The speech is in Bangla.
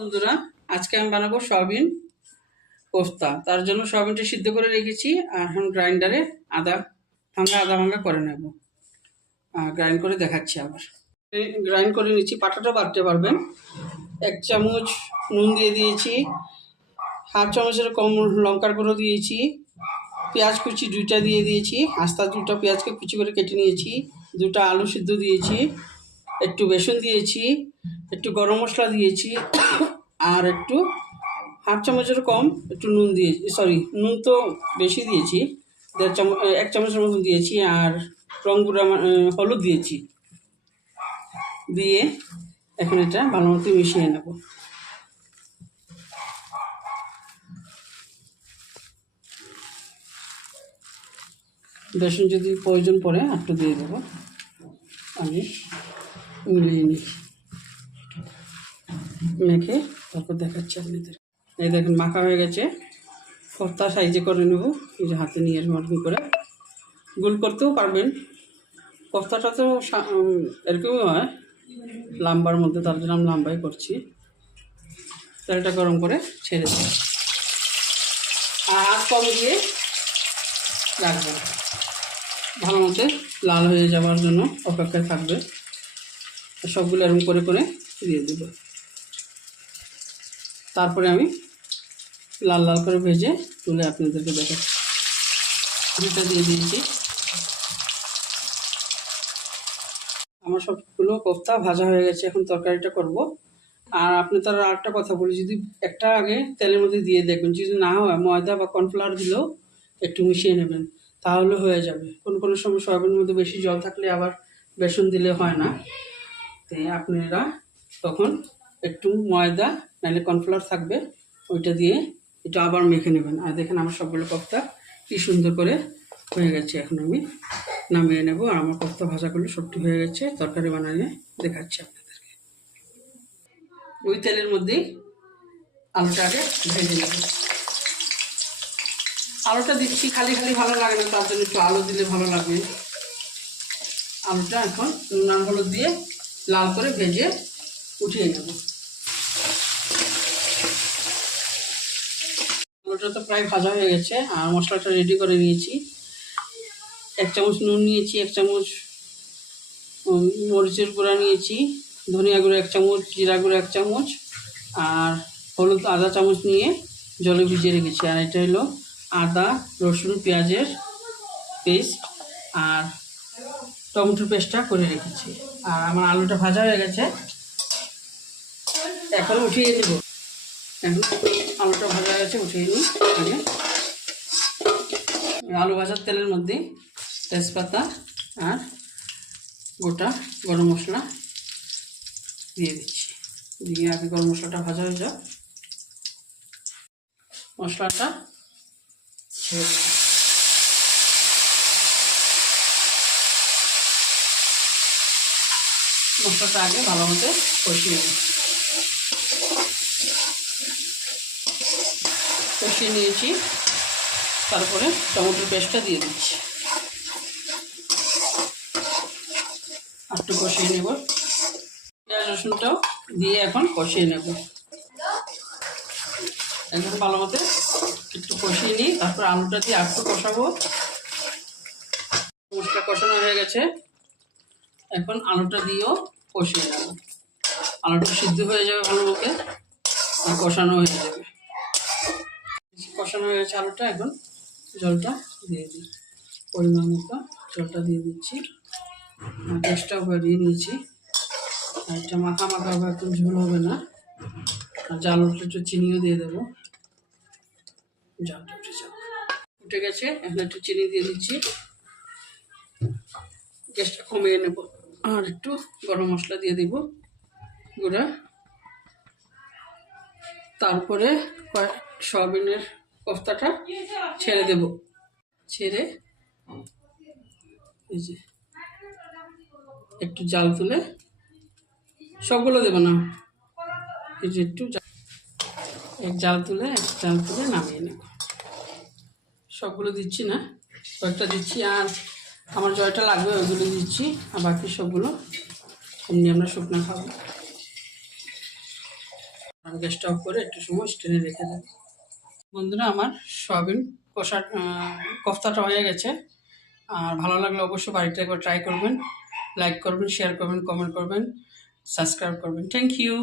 বন্ধুরা, আজকে আমি বানাবো সয়াবিন কোফতা। তার জন্য সয়াবিনটা সিদ্ধ করে রেখেছি আর এখন গ্রাইন্ডারে আদা ভাঙা করে নেব। গ্রাইন্ড করে দেখাচ্ছি। আবার গ্রাইন্ড করে নিচ্ছি, পাটাটা বাটতে পারবেন। 1 চামচ নুন দিয়ে দিয়েছি, হাফ চামচের কম লঙ্কার গুঁড়ো দিয়েছি, পেঁয়াজ কুচি 2টা দিয়ে দিয়েছি, আস্তা 2টা পেঁয়াজকে কুচি করে কেটে নিয়েছি, 2টা আলু সিদ্ধ দিয়েছি, একটু বেসন দিয়েছি, একটু গরম মশলা দিয়েছি, আর একটু হাফ চামচের কম একটু নুন দিয়েছি, নুন তো বেশি দিয়েছি, 1 চামচের মতন দিয়েছি, আর রং গুঁড়া হলুদ দিয়েছি। দিয়ে এখন এটা ভালো মতো মিশিয়ে নেব। বেসন যদি প্রয়োজন পড়ে একটু দিয়ে দেবো। আমি মিলিয়ে নিচ্ছি, মেখে তারপর দেখাচ্ছি আপনাদের। এই দেখুন মাখা হয়ে গেছে। কোফতা সাইজে করে নেব, এই যে হাতে নিয়ে মটন করে গোল করতেও পারবেন। কোফতাটা তো এরকমই হয়, লাম্বার মধ্যে, তার জন্য আমি লাম্বাই করছি। তেলটা গরম করে ছেড়ে দেব আর হাত কম দিয়ে রাখবেন। ভালো মতো লাল হয়ে যাওয়ার জন্য অপেক্ষায় থাকবে। সবগুলো এরকম করে করে দিয়ে দেব। তারপরে আমি লাল লাল করে ভেজে তুলে আপনাদেরকে দেখাচ্ছি। এটা দিয়ে দিয়েছি। আমার সবগুলো কোফতা ভাজা হয়ে গেছে, এখন তরকারিটা করব। আর আপনি তার আরেকটা কথা বলি, যদি একটা আগে তেলের মধ্যে দিয়ে দেখবেন, যদি না হয় ময়দা বা কর্নফ্লাওয়ার দিলেও একটু মিশিয়ে নেবেন, তাহলে হয়ে যাবে। কোনো সময় সয়াবিনের মধ্যে বেশি জল থাকলে আবার বেসন দিলে হয় না। তাই আপনারা তখন একটু ময়দা নাহলে কর্নফ্লাওয়ার থাকবে, ওইটা দিয়ে এটা আবার মেখে নেবেন। আর দেখেন আমার সবগুলো কোফতা কি সুন্দর করে হয়ে গেছে। এখন আমি নামিয়ে নেব। আর আমার কোফতা ভাজাগুলো সবটি হয়ে গেছে। তরকারি বানালে দেখাচ্ছি আপনাদেরকে। ওই তেলের মধ্যেই আলুটা আগে ভেজে নেব। আলুটা দিচ্ছি খালি খালি ভালো লাগে না, তার জন্য একটু আলু দিলে ভালো লাগবে। আলুটা এখন নুন হলুদ দিয়ে লাল করে ভেজে উঠিয়ে নেব। আলুটা তো প্রায় ভাজা হয়ে গেছে আর মশলাটা রেডি করে নিয়েছি। 1 চামচ নুন নিয়েছি, 1 চামচ মরিচের গুঁড়া নিয়েছি, ধনিয়া গুঁড়ো 1 চামচ, জিরা গুঁড়ো 1 চামচ, আর হলুদ আধা চামচ নিয়ে জলে ভিজিয়ে রেখেছি। আর এটা হলো আদা রসুন পেঁয়াজের পেস্ট আর টমেটোর পেস্টটা করে রেখেছি। আর আমার আলুটা ভাজা হয়ে গেছে, এখন উঠিয়ে নেব। এখন আলুটা ভাজা হয়ে গেছে, উঠিয়ে নিই। আগে আলু ভাজার তেলের মধ্যে তেজপাতা আর গোটা গরম মশলা দিয়ে দিচ্ছি। দিয়ে আগে গরম মশলাটা ভাজা হয়ে যাক, মশলাটা ছেড়ে দেব। মশলাটা আগে ভালো মতো কষিয়ে নিয়েছি। তারপরে টমেটোর পেস্টটা দিয়ে দিচ্ছি, একটু কষিয়ে নেব। পেঁয়াজ রসুনটাও দিয়ে এখন কষিয়ে নেব। এখন ভালো মতো একটু কষিয়ে নিই, তারপর আলুটা দিয়ে একটু কষাবো। মশলা কষানো হয়ে গেছে, এখন আলুটা দিয়েও কষিয়ে নেব। আলুটা সিদ্ধ হয়ে যাবে ভালো মতো আর কষানো হয়ে যাবে। কষানো হয়ে গেছে আলুটা, এখন জলটা দিয়ে দিই। পরিমাণ মতো জলটা দিয়ে দিচ্ছি। গ্যাসটাও বাড়িয়ে নিয়েছি। আর এটা মাখা মাখা হবে, একদম ঝোল হবে না। আর জালটা একটু চিনিও দিয়ে দেবো। জলটা উঠে গেছে, এখন একটু চিনি দিয়ে দিচ্ছি। গ্যাসটা কমিয়ে নেব। আর একটু গরম মশলা দিয়ে দিব গুঁড়া। তারপরে সয়াবিনের কোফতাটা ছেড়ে দেব। ছেড়ে এই যে একটু জাল তুলে, সবগুলো দেব না, এই যে একটু জাল তুলে নামিয়ে নেব। সবগুলো দিচ্ছি না, কয়েকটা দিচ্ছি। আর আমার জয়টা লাগবে ওইগুলো দিচ্ছি, আর বাকি সবগুলো এমনি আমরা শুকনো খাবো। আমি গ্যাসটা অফ করে একটু সময় স্টেনে রেখে দেবো। বন্ধুরা, আমার সয়াবিন কষা কোফতাটা হয়ে গেছে। আর ভালো লাগলে অবশ্যই বাড়িতে একবার ট্রাই করবেন, লাইক করবেন, শেয়ার করবেন, কমেন্ট করবেন, সাবস্ক্রাইব করবেন। Thank you.